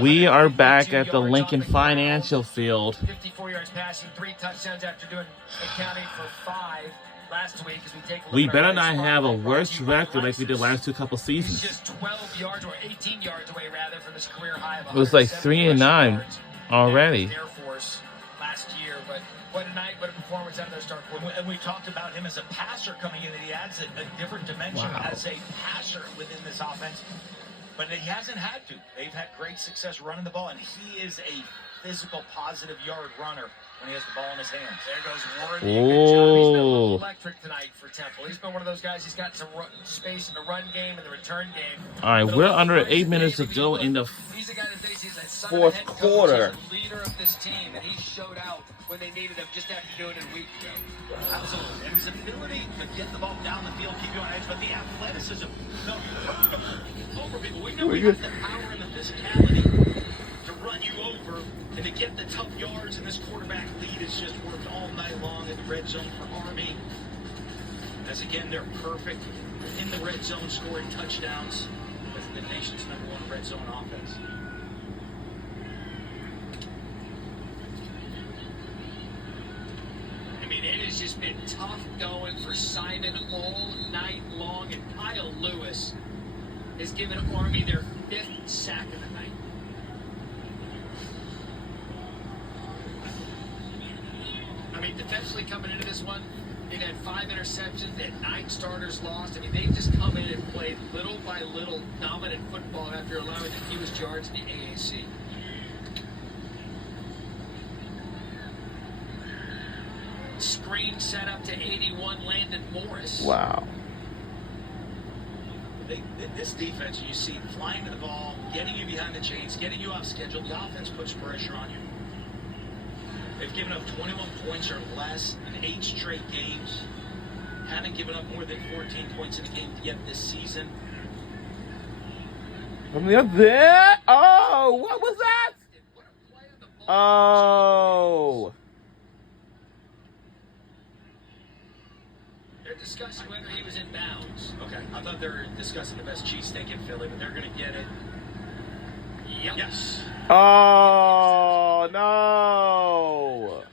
We are back at the Lincoln Financial Field. 54 yards passing, 3 touchdowns after accounting for 5 last week. As we take a look We at better not have a worse record like we did last 2 couple seasons. He's just 12 yards or 18 yards away rather from his career high of It was like 3-9 already. Air Force last year, but what a night, what a performance out of their start quarterback. And we talked about him as a passer coming in, and he adds a different dimension as a passer within this offense. But he hasn't had to. They've had great success running the ball, and he is a physical, positive yard runner when he has the ball in his hands. There goes Worthy. Good job. He's been a little electric tonight for Temple. He's been one of those guys. He's got some space in the run game and the return game. All right, we're under 8 minutes to go in the fourth quarter. He's the leader of this team, and he showed out when they needed him just after doing it a week ago. Absolutely. And his ability to get the ball down the field, keep you on edge, but the athleticism, the hurdle over people. We know we have the power and the physicality to run you over and to get the tough yards, and this quarterback lead has just worked all night long in the red zone for Army. As again, they're perfect in the red zone, scoring touchdowns as the nation's #1 red zone offense. It has just been tough going for Simon all night long, and Kyle Lewis has given Army their 5th sack of the night. I mean, defensively coming into this one, they've had 5 interceptions, they had 9 starters lost. I mean, they've just come in and played little by little dominant football after allowing the fewest yards in the AAC. Screen set up to 81, Landon Morris. Wow. This defense, you see flying to the ball, getting you behind the chains, getting you off schedule. The offense puts pressure on you. They've given up 21 points or less in 8 straight games. Haven't given up more than 14 points in a game yet this season. Coming up there. Oh, what was that? Oh. They're discussing whether he was in bounds. Okay, I thought they were discussing the best cheesesteak in Philly, but they're going to get it. Yep. Yes. Oh, no.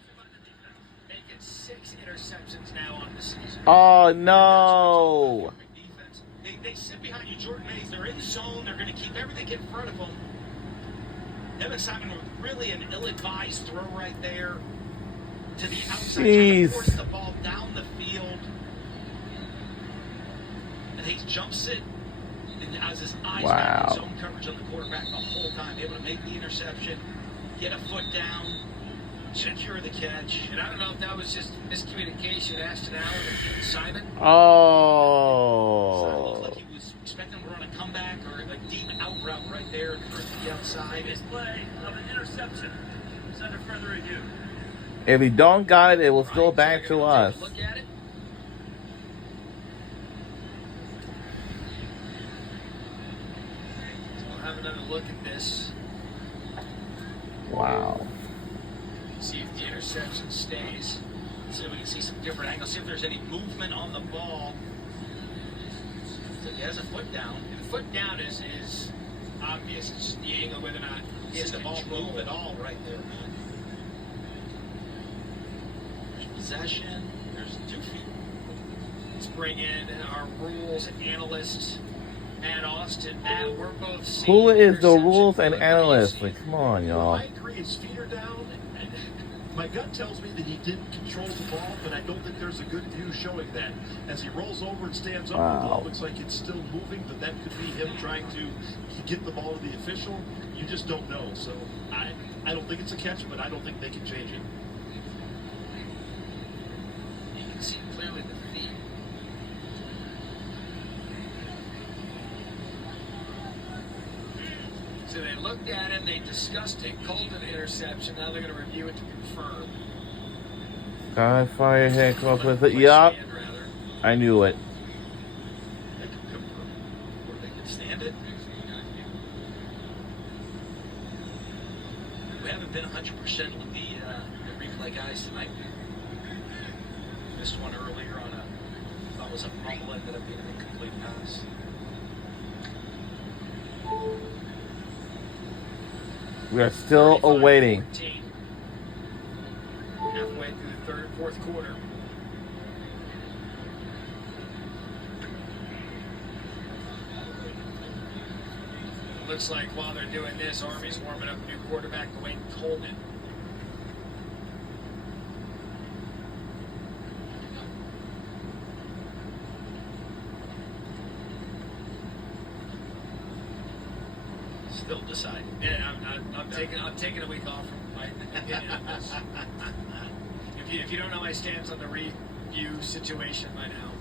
Making 6 interceptions now on the season. Oh, no. Defense. They sit behind you, Jordan Mays. They're in zone. They're going to keep everything in front of them. Evan Simon with really an ill-advised throw right there to the outside. Trying to force the ball down the field. And Hayes jumps it and has his eyes back in zone coverage on the quarterback the whole time. Able to make the interception, get a foot down, secure the catch. And I don't know if that was just miscommunication, Ashton Allen and Simon. Oh. So it looked like he was expecting to run a comeback or a deep out route right there to the outside. This play of an interception is under further review. If he don't got it, it will still back to us. Look at it. Have another look at this. Wow. See if the interception stays. See if we can see some different angles. See if there's any movement on the ball. So he has a foot down. And the foot down is obvious. It's just the angle whether or not he has the ball move at all right there, man. There's possession. There's 2 feet. Let's bring in our rules analyst. And Austin, Matt, we're both seeing. Who is the rules and analyst? Like, come on, y'all. I agree. His feet are down. And my gut tells me that he didn't control the ball, but I don't think there's a good view showing that. As he rolls over and stands up, the ball looks like it's still moving, but that could be him trying to get the ball to the official. You just don't know. So I don't think it's a catch, but I don't think they can change it. You can see clearly the feet. So they looked at it, they discussed it, called an interception. Now they're going to review it to confirm. Guy Firehead come up with it. Yup. I knew it. They could confirm. Or they could stand it. We haven't been 100% with the replay guys tonight. Missed one earlier on a, thought was a fumble, ended up being an incomplete pass. We are still awaiting. 35-14. Halfway through the third, fourth quarter. Looks like while they're doing this, Army's warming up a new quarterback, Dwayne Coleman. Still deciding. Yeah, I'm taking a week off from my opinion on this. If you don't know my stance on the review situation by now,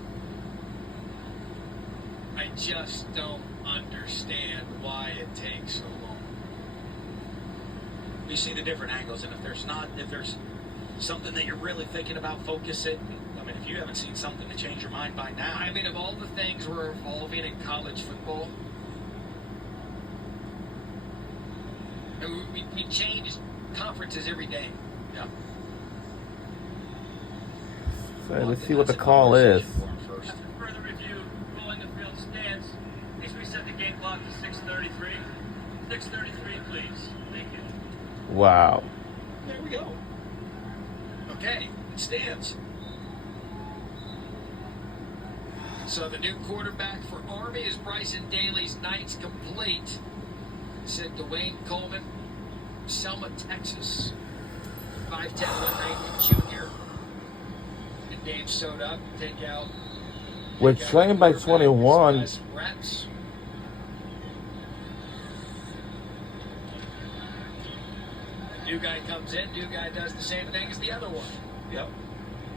I just don't understand why it takes so long. You see the different angles, and if there's something that you're really thinking about, focus it. I mean, if you haven't seen something to change your mind by now. I mean, of all the things we're evolving in college football, and we change conferences every day. Yeah. So let's see what the call is. After further review, rolling the field stance. Please reset the game clock to 6:33. 6:33, please. Thank you. Wow. There we go. Okay, It stands. so the new quarterback for Army is Bryson Daly's nights complete, said Dwayne Coleman, Selma, Texas. 5'10", 190 junior. And Dave showed up, take out. We're take out trailing by the quarterback, 21. discuss reps. The new guy comes in, new guy does the same thing as the other one. Yep.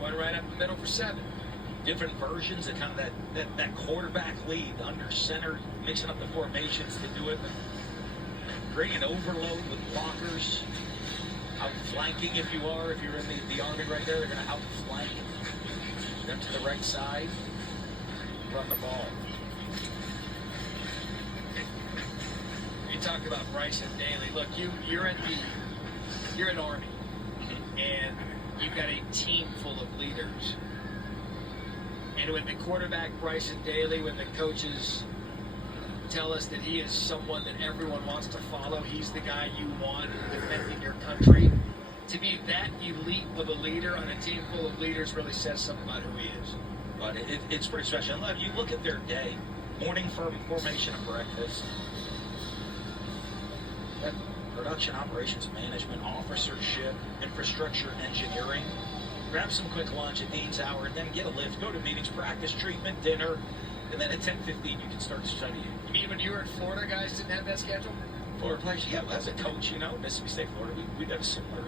One right up the middle for 7. Different versions of kind of that quarterback lead under center, mixing up the formations to do it. Bringing overload with blockers. Outflanking if you're in the Army right there, they're going to outflank them to the right side. Run the ball. You talk about Bryson Daly. Look, you're in Army, and you've got a team full of leaders. And when the quarterback Bryson Daly, when the coaches tell us that he is someone that everyone wants to follow, he's the guy you want defending your country. To be that elite of a leader on a team full of leaders really says something about who he is. But it's pretty special. And you look at their day, morning formation and breakfast. That production operations management, officership, infrastructure engineering. Grab some quick lunch at Dean's Hour, and then get a lift, go to meetings, practice, treatment, dinner, and then at 10:15 you can start studying. You mean when you were in Florida, guys didn't have that schedule? Florida players, yeah, as a coach, Mississippi State, Florida, we'd have a similar.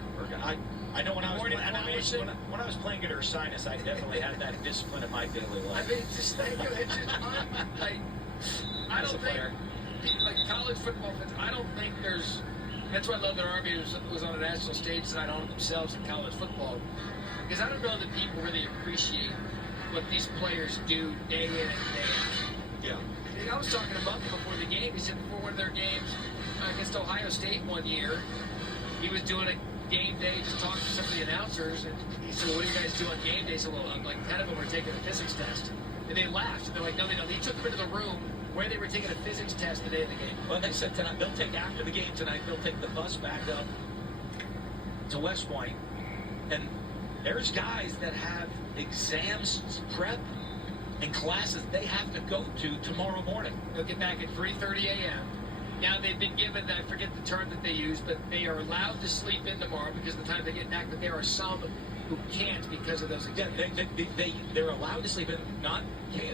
I know when I was Morning playing, formation. when I was playing at Ursinus, I definitely had that discipline in my daily I life. mean, just thank you. It's just, I As a don't think, player. like college football fans, I don't think there's. That's why I love that Army was on a national stage tonight on themselves in college football. Because I don't know that people really appreciate what these players do day in and day out. Yeah. And I was talking to Bucky before the game. He said before one of their games against Ohio State one year, he was doing a game day, just talking to some of the announcers, and he said, well, what do you guys do on game day? He said, well, like 10 of them were taking a physics test. And they laughed. And they're like, no, they don't. He took them into the room where they were taking a physics test the day of the game. Well, they said tonight, they'll take after the game tonight, they'll take the bus back up to West Point. And there's guys that have exams, prep, and classes they have to go to tomorrow morning. They'll get back at 3:30 a.m. Now they've been given, I forget the term that they use, but they are allowed to sleep in tomorrow because of the time they get back, but there are some who can't because of those Yeah, exams. they're allowed to sleep in,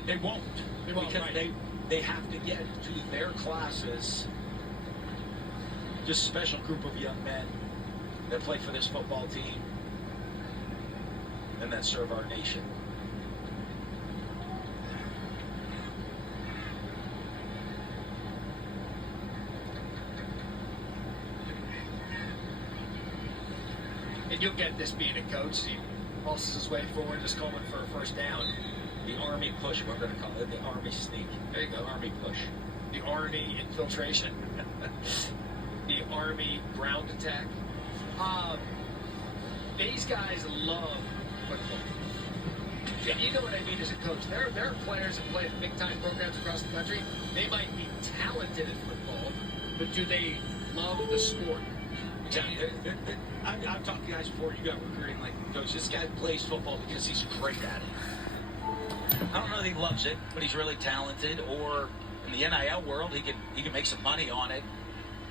they won't. They won't, because right. they have to get to their classes. Just a special group of young men that play for this football team and that serve our nation. And you'll get this being a coach. He pulses his way forward, just calling for a first down. The Army push, we're going to call it the Army sneak. There you go. Army push. The Army infiltration. The Army ground attack. These guys love football. And you know what I mean as a coach. There are players that play at big-time programs across the country. They might be talented at football, but do they love the sport? Johnny, I've talked to guys before you got recruiting, like, Coach, this guy plays football because he's great at it. I don't know that he loves it, but he's really talented. Or in the NIL world, he can make some money on it.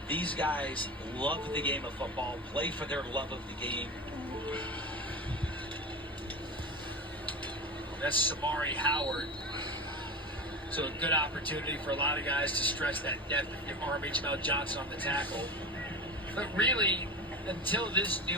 These guys love the game of football, play for their love of the game. That's Samari Howard. So a good opportunity for a lot of guys to stretch that depth if you arm H. Mel Johnson on the tackle. But really, until this new